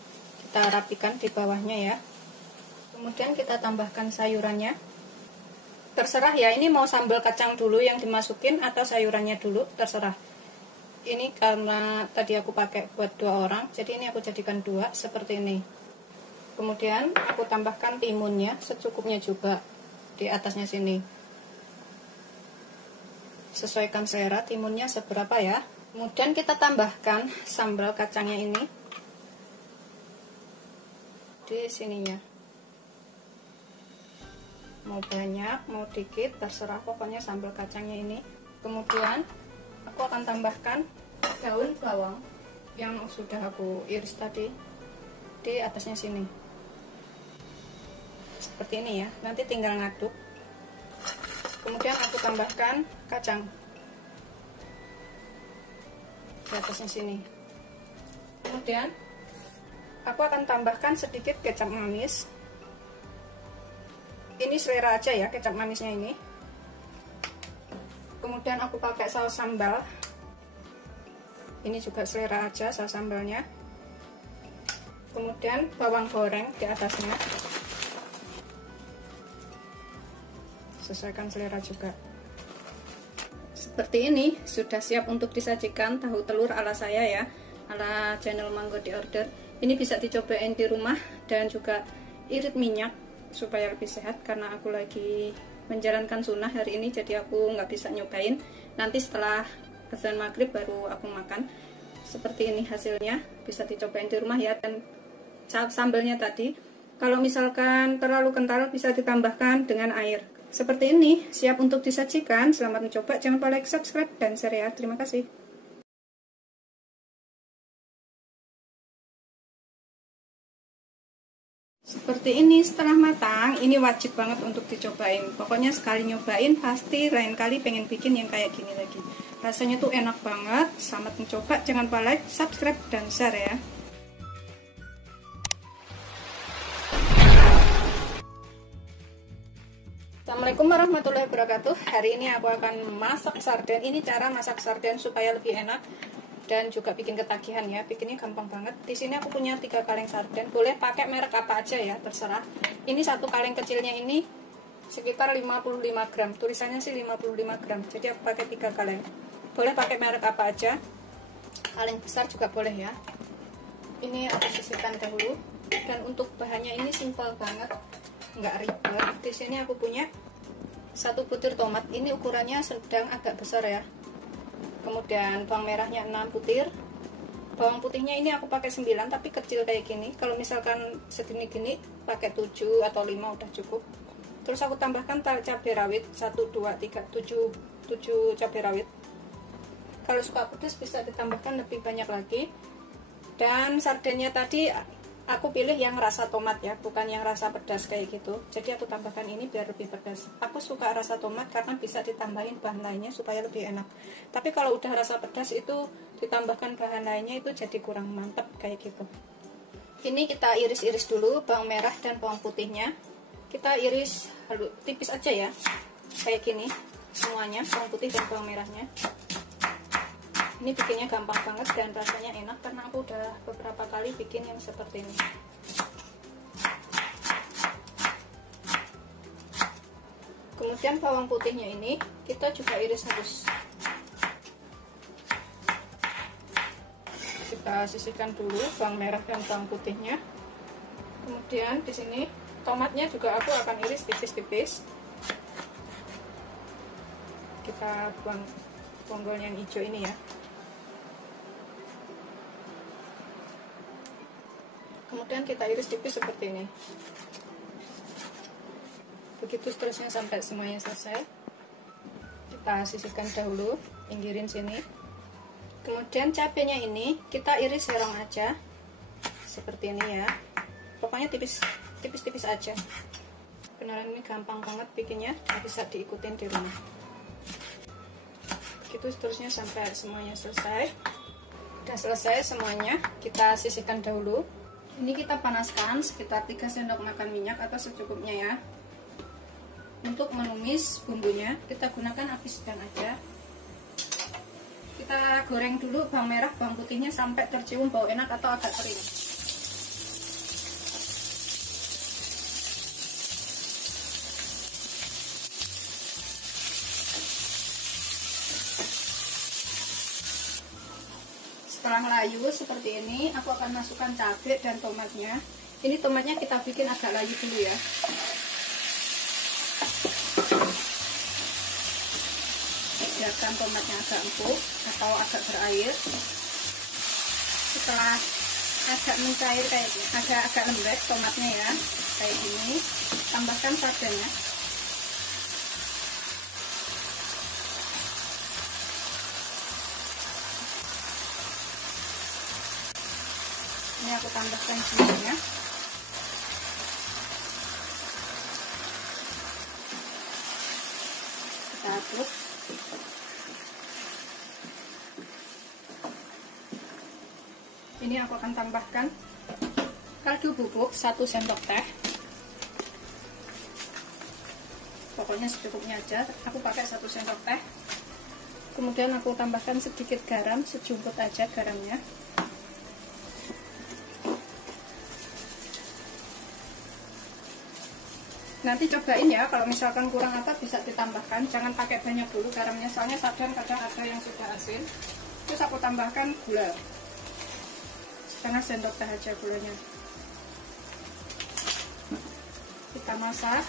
kita rapikan di bawahnya ya. Kemudian kita tambahkan sayurannya. Terserah ya, ini mau sambal kacang dulu yang dimasukin atau sayurannya dulu, terserah. Ini karena tadi aku pakai buat 2 orang, jadi ini aku jadikan 2 seperti ini. Kemudian aku tambahkan timunnya secukupnya juga di atasnya sini. Sesuaikan selera timunnya seberapa ya. Kemudian kita tambahkan sambal kacangnya ini di sininya. Mau banyak, mau dikit, terserah, pokoknya sambal kacangnya ini. Kemudian aku akan tambahkan daun bawang yang sudah aku iris tadi di atasnya sini. Seperti ini ya, nanti tinggal ngaduk. Kemudian aku tambahkan kacang di atasnya sini. Kemudian aku akan tambahkan sedikit kecap manis. Ini selera aja ya, kecap manisnya ini. Kemudian aku pakai saus sambal. Ini juga selera aja saus sambalnya. Kemudian bawang goreng di atasnya. Sesuaikan selera juga. Seperti ini sudah siap untuk disajikan tahu telur ala saya ya, ala channel Manggo di Order. Ini bisa dicobain di rumah dan juga irit minyak supaya lebih sehat, karena aku lagi menjalankan sunnah hari ini, jadi aku nggak bisa nyobain. Nanti setelah azan maghrib baru aku makan. Seperti ini hasilnya, bisa dicobain di rumah ya. Dan sambalnya tadi, kalau misalkan terlalu kental bisa ditambahkan dengan air. Seperti ini, siap untuk disajikan. Selamat mencoba, jangan lupa like, subscribe, dan share ya. Terima kasih. Seperti ini setelah matang, ini wajib banget untuk dicobain. Pokoknya sekali nyobain, pasti lain kali pengen bikin yang kayak gini lagi. Rasanya tuh enak banget. Selamat mencoba, jangan lupa like, subscribe, dan share ya. Assalamualaikum warahmatullahi wabarakatuh. Hari ini aku akan masak sarden. Ini cara masak sarden supaya lebih enak dan juga bikin ketagihan ya. Bikinnya gampang banget. Di sini aku punya 3 kaleng sarden. Boleh pakai merek apa aja ya, terserah. Ini 1 kaleng kecilnya ini sekitar 55 gram. Tulisannya sih 55 gram. Jadi aku pakai 3 kaleng. Boleh pakai merek apa aja. Kaleng besar juga boleh ya. Ini aku sisihkan dahulu. Dan untuk bahannya ini simpel banget, nggak ribet. Di sini aku punya 1 butir tomat, ini ukurannya sedang agak besar ya. Kemudian bawang merahnya 6 butir. Bawang putihnya ini aku pakai 9 tapi kecil kayak gini. Kalau misalkan segini-gini pakai 7 atau 5 udah cukup. Terus aku tambahkan cabai rawit 1, 2, 3, 7 cabai rawit. Kalau suka pedas bisa ditambahkan lebih banyak lagi. Dan sardennya tadi aku pilih yang rasa tomat ya, bukan yang rasa pedas kayak gitu. Jadi aku tambahkan ini biar lebih pedas. Aku suka rasa tomat karena bisa ditambahin bahan lainnya supaya lebih enak. Tapi kalau udah rasa pedas itu ditambahkan bahan lainnya itu jadi kurang mantap kayak gitu. Ini kita iris-iris dulu bawang merah dan bawang putihnya. Kita iris tipis aja ya, kayak gini semuanya, bawang putih dan bawang merahnya. Ini bikinnya gampang banget dan rasanya enak karena aku udah beberapa kali bikin yang seperti ini. Kemudian bawang putihnya ini kita juga iris halus. Kita sisihkan dulu bawang merah dan bawang putihnya. Kemudian di sini tomatnya juga aku akan iris tipis-tipis. Kita buang bonggol yang hijau ini ya. Kemudian kita iris tipis seperti ini. Begitu seterusnya sampai semuanya selesai. Kita sisihkan dahulu, pinggirin sini. Kemudian cabenya ini kita iris serong aja, seperti ini ya. Pokoknya tipis-tipis aja. Beneran ini gampang banget bikinnya, bisa diikutin di rumah. Begitu seterusnya sampai semuanya selesai. Udah selesai semuanya, kita sisihkan dahulu. Ini kita panaskan sekitar 3 sendok makan minyak atau secukupnya ya. Untuk menumis bumbunya kita gunakan api sedang aja. Kita goreng dulu bawang merah bawang putihnya sampai tercium bau enak atau agak kering. Setelah layu seperti ini, aku akan masukkan cabai dan tomatnya. Ini tomatnya kita bikin agak layu dulu ya. Biarkan tomatnya agak empuk atau agak berair. Setelah agak mencair kayak gini, agak lembek tomatnya ya, kayak gini, tambahkan sardennya. Ini aku tambahkan semuanya. Kita aduk. Ini aku akan tambahkan kaldu bubuk 1 sendok teh. Pokoknya secukupnya aja. Aku pakai 1 sendok teh. Kemudian aku tambahkan sedikit garam, sejumput aja garamnya. Nanti cobain ya, kalau misalkan kurang apa bisa ditambahkan. Jangan pakai banyak dulu garamnya, soalnya kadang ada yang sudah asin. Terus aku tambahkan gula, setengah sendok teh aja gulanya. Kita masak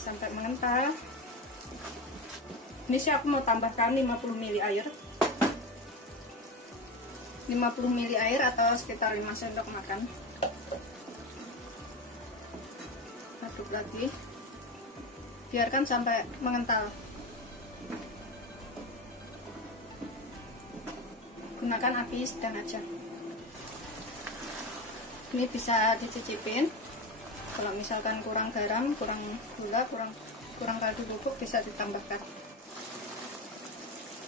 sampai mengental. Ini sih aku mau tambahkan 50 ml air. 50 ml air atau sekitar 5 sendok makan. Aduk lagi, biarkan sampai mengental. Gunakan api sedang aja. Ini bisa dicicipin. Kalau misalkan kurang garam, kurang gula, kurang kaldu bubuk bisa ditambahkan.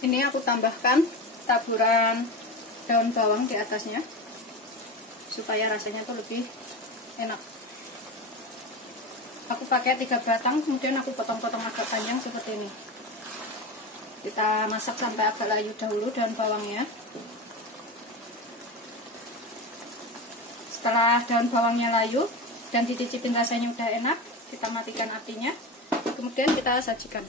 Ini aku tambahkan taburan daun bawang di atasnya supaya rasanya tuh lebih enak. Aku pakai 3 batang, kemudian aku potong-potong agak panjang seperti ini. Kita masak sampai agak layu dahulu daun bawangnya. Setelah daun bawangnya layu dan dicicipin rasanya udah enak, kita matikan apinya. Kemudian kita sajikan.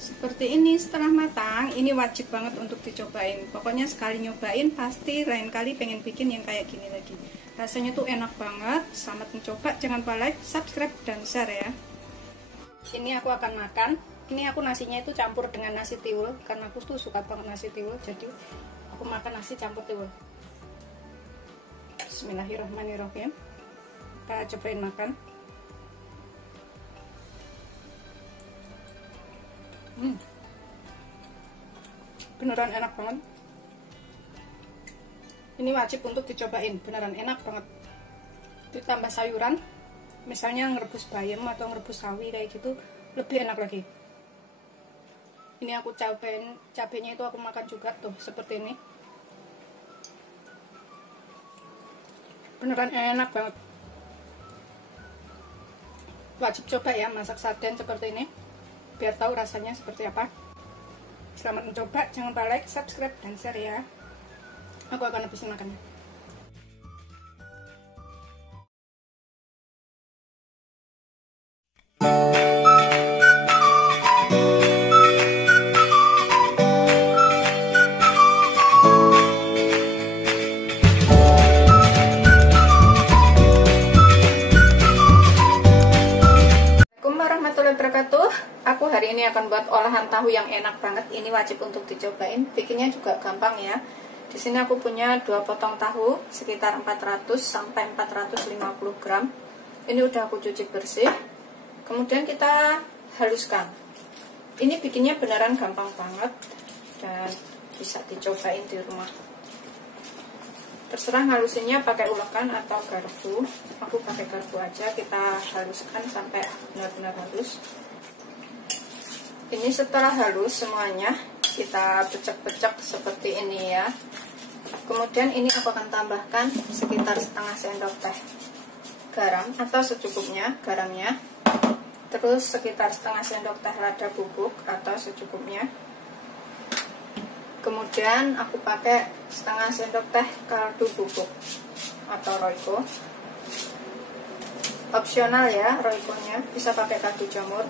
Seperti ini setelah matang, ini wajib banget untuk dicobain. Pokoknya sekali nyobain pasti lain kali pengen bikin yang kayak gini lagi. Rasanya tuh enak banget. Selamat mencoba, jangan lupa like, subscribe, dan share ya. Ini aku akan makan Ini aku nasinya itu campur dengan nasi tiwul, karena aku tuh suka banget nasi tiwul, jadi aku makan nasi campur tiwul. Bismillahirrahmanirrahim. Kita cobain makan. Beneran enak banget. Ini wajib untuk dicobain, beneran enak banget. Ditambah sayuran, misalnya ngerebus bayam atau ngerebus sawi kayak gitu, lebih enak lagi. Ini aku cobain, cabenya itu aku makan juga tuh seperti ini. Beneran enak banget. Wajib coba ya masak sarden seperti ini, biar tahu rasanya seperti apa. Selamat mencoba, jangan lupa like, subscribe, dan share ya. Aku akan habisin makannya. Aku hari ini akan buat olahan tahu yang enak banget. Ini wajib untuk dicobain. Bikinnya juga gampang ya. Di sini aku punya 2 potong tahu sekitar 400 sampai 450 gram. Ini udah aku cuci bersih. Kemudian kita haluskan. Ini bikinnya beneran gampang banget dan bisa dicobain di rumah. Terserah halusinnya pakai ulekan atau garpu. Aku pakai garpu aja. Kita haluskan sampai benar-benar halus. Ini setelah halus semuanya, kita pecek-pecek seperti ini ya. Kemudian ini aku akan tambahkan sekitar setengah sendok teh garam atau secukupnya garamnya. Terus sekitar setengah sendok teh lada bubuk atau secukupnya. Kemudian aku pakai setengah sendok teh kaldu bubuk atau roiko. Opsional ya roikonya, bisa pakai kaldu jamur.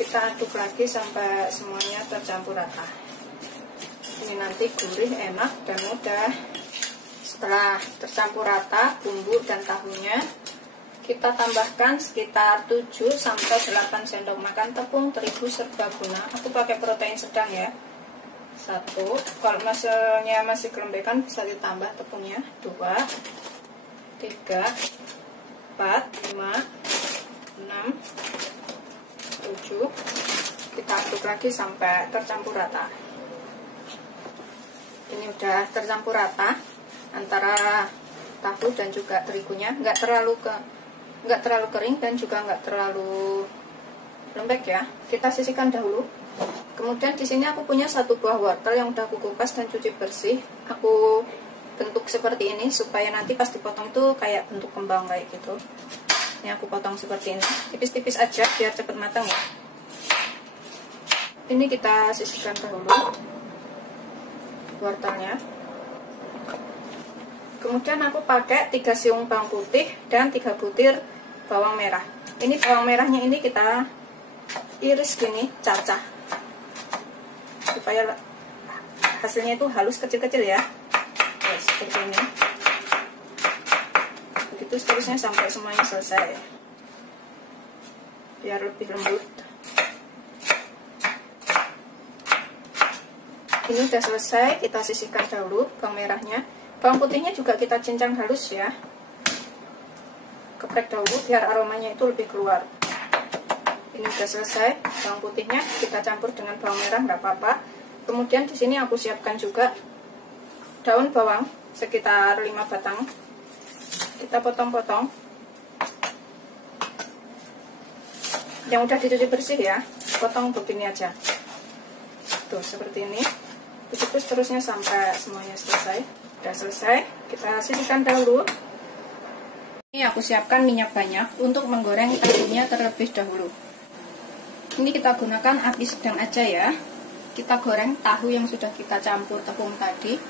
Kita aduk lagi sampai semuanya tercampur rata. Ini nanti gurih, enak, dan mudah. Setelah tercampur rata bumbu dan tahunya, kita tambahkan sekitar 7 sampai 8 sendok makan tepung terigu serbaguna. Aku pakai protein sedang ya. 1. Kalau misalnya masih kelembekan bisa ditambah tepungnya. 2, 3, 4, 5, 6, 7. Kita aduk lagi sampai tercampur rata. Ini udah tercampur rata antara tahu dan juga terigunya, nggak terlalu kering dan juga nggak terlalu lembek ya. Kita sisihkan dahulu. Kemudian di sini aku punya 1 buah wortel yang udah aku kupas dan cuci bersih. Aku bentuk seperti ini supaya nanti pas dipotong tuh kayak bentuk kembang kayak gitu. Ini aku potong seperti ini, tipis-tipis aja biar cepet matang ya. Ini kita sisihkan dahulu wortelnya. Kemudian aku pakai 3 siung bawang putih dan 3 butir bawang merah. Ini bawang merahnya ini kita iris gini, cacah, supaya hasilnya itu halus kecil-kecil ya. Seperti ini. Begitu seterusnya sampai semuanya selesai, biar lebih lembut. Ini udah selesai, kita sisihkan dahulu bawang merahnya. Bawang putihnya juga kita cincang halus ya. Geprek dahulu biar aromanya itu lebih keluar. Ini udah selesai, bawang putihnya kita campur dengan bawang merah, nggak apa-apa. Kemudian di sini aku siapkan juga daun bawang sekitar 5 batang. Kita potong-potong. Yang udah dicuci bersih ya, potong begini aja. Tuh seperti ini. Begitu seterusnya sampai semuanya selesai. Udah selesai, kita sisihkan dahulu. Ini aku siapkan minyak banyak untuk menggoreng tahunya terlebih dahulu. Ini kita gunakan api sedang aja ya. Kita goreng tahu yang sudah kita campur tepung tadi.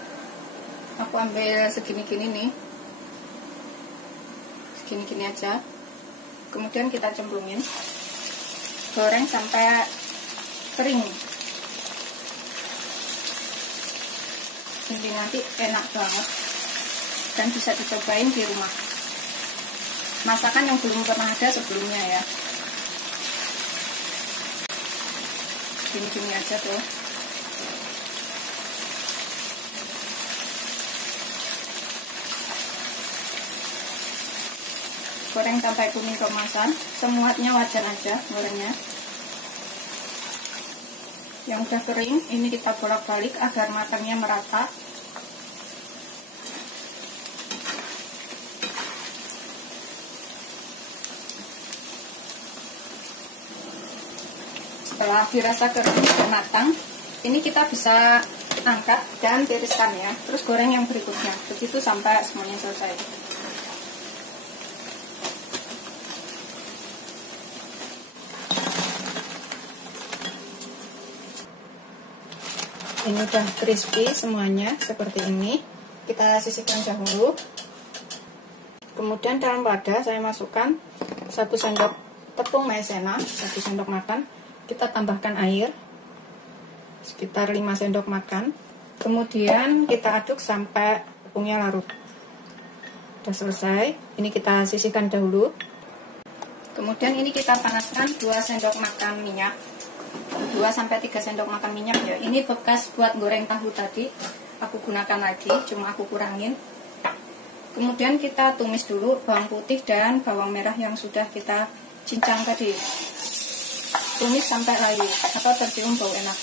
Aku ambil segini-gini nih, segini-gini aja. Kemudian kita cemplungin, goreng sampai kering. Ini nanti enak banget dan bisa dicobain di rumah. Masakan yang belum pernah ada sebelumnya ya. Gini-gini aja tuh. Goreng sampai kuning keemasan, semuanya wajan aja gorengnya. Yang udah kering, ini kita bolak-balik agar matangnya merata. Setelah dirasa kering dan matang, ini kita bisa angkat dan tiriskan ya. Terus goreng yang berikutnya, begitu sampai semuanya selesai. Ini udah crispy semuanya seperti ini. Kita sisihkan dahulu. Kemudian dalam wadah saya masukkan 1 sendok tepung maizena, 1 sendok makan. Kita tambahkan air sekitar 5 sendok makan. Kemudian kita aduk sampai tepungnya larut. Sudah selesai. Ini kita sisihkan dahulu. Kemudian ini kita panaskan 2 sendok makan minyak. 2-3 sendok makan minyak ya. Ini bekas buat goreng tahu tadi. Aku gunakan lagi, cuma aku kurangin. Kemudian kita tumis dulu bawang putih dan bawang merah yang sudah kita cincang tadi. Tumis sampai layu atau tercium bau enak.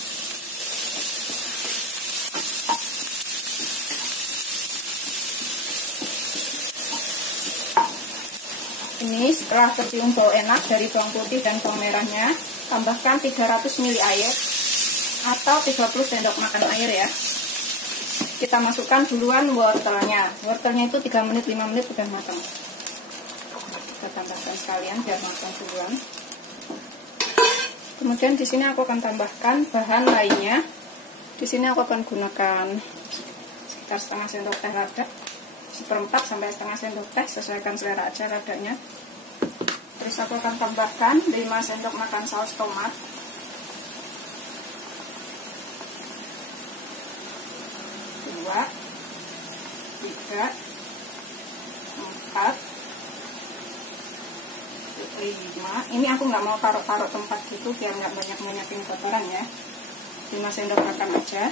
Ini setelah tercium bau enak dari bawang putih dan bawang merahnya, tambahkan 300 ml air atau 30 sendok makan air ya. Kita masukkan duluan wortelnya. Wortelnya itu 3 menit 5 menit sudah matang. Kita tambahkan sekalian biar matang duluan. Kemudian di sini aku akan tambahkan bahan lainnya. Di sini aku akan gunakan sekitar setengah sendok teh lada, 1/4 sampai setengah sendok teh, sesuaikan selera aja ladanya. Terus aku akan tambahkan 5 sendok makan saus tomat. 2, 3, 4, 5. Ini aku nggak mau taruh-taruh tempat gitu biar nggak banyak-banyakin kotoran ya. 5 sendok makan aja.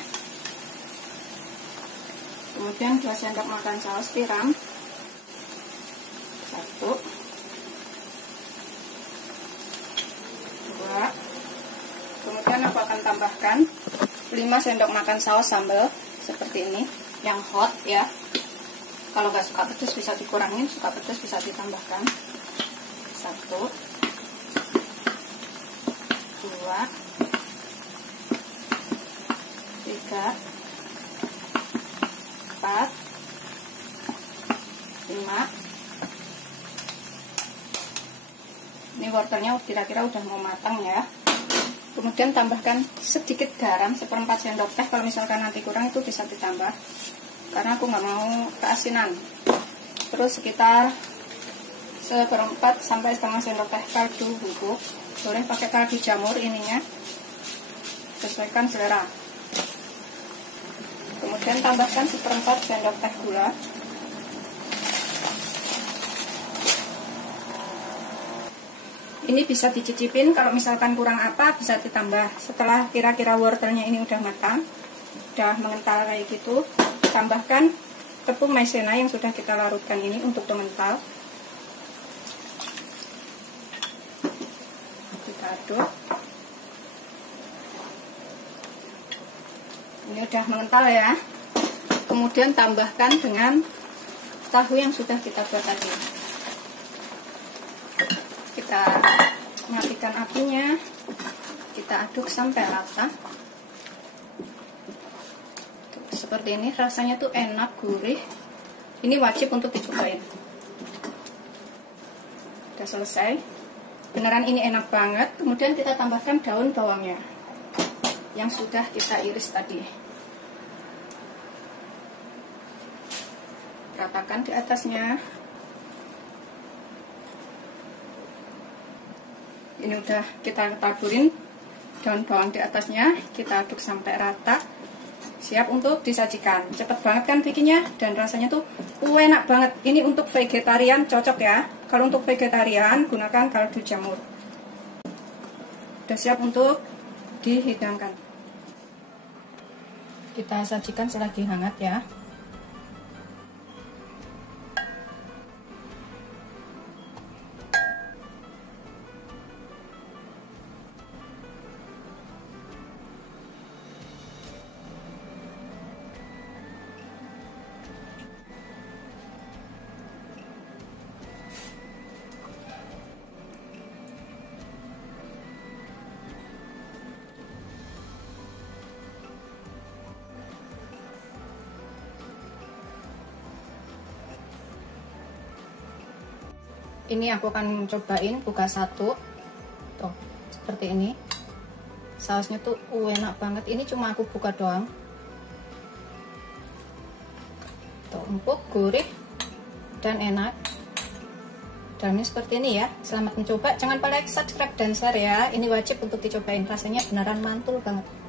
Kemudian 2 sendok makan saus tiram. 1, 2. Kemudian aku akan tambahkan 5 sendok makan saus sambal seperti ini, yang hot ya. Kalau nggak suka pedas bisa dikurangin, suka pedas bisa ditambahkan. 1, 2, 3, 4, 5. Ini wortelnya kira-kira udah mau matang ya. Kemudian tambahkan sedikit garam, 1/4 sendok teh. Kalau misalkan nanti kurang itu bisa ditambah, karena aku nggak mau keasinan. Terus sekitar 1/4 sampai setengah sendok teh kaldu bubuk. Boleh pakai kaldu jamur ininya, sesuaikan selera. Kemudian tambahkan 1/4 sendok teh gula. Ini bisa dicicipin, kalau misalkan kurang apa bisa ditambah. Setelah kira-kira wortelnya ini udah matang, udah mengental kayak gitu, tambahkan tepung maizena yang sudah kita larutkan ini untuk mengental. Kita aduk. Ini udah mengental ya. Kemudian tambahkan dengan tahu yang sudah kita buat tadi. Kita matikan apinya, kita aduk sampai rata. Seperti ini, rasanya tuh enak, gurih. Ini wajib untuk dicobain. Udah selesai, beneran ini enak banget. Kemudian kita tambahkan daun bawangnya yang sudah kita iris tadi. Ratakan di atasnya. Ini udah kita taburin daun bawang di atasnya, kita aduk sampai rata. Siap untuk disajikan. Cepet banget kan bikinnya, dan rasanya tuh enak banget. Ini untuk vegetarian cocok ya. Kalau untuk vegetarian gunakan kaldu jamur. Udah siap untuk dihidangkan. Kita sajikan selagi hangat ya. Ini aku akan cobain buka satu. Tuh, seperti ini. Sausnya tuh enak banget. Ini cuma aku buka doang. Tuh, empuk, gurih, dan enak. Dalamnya seperti ini ya. Selamat mencoba. Jangan lupa like, subscribe, dan share ya. Ini wajib untuk dicobain. Rasanya beneran mantul banget.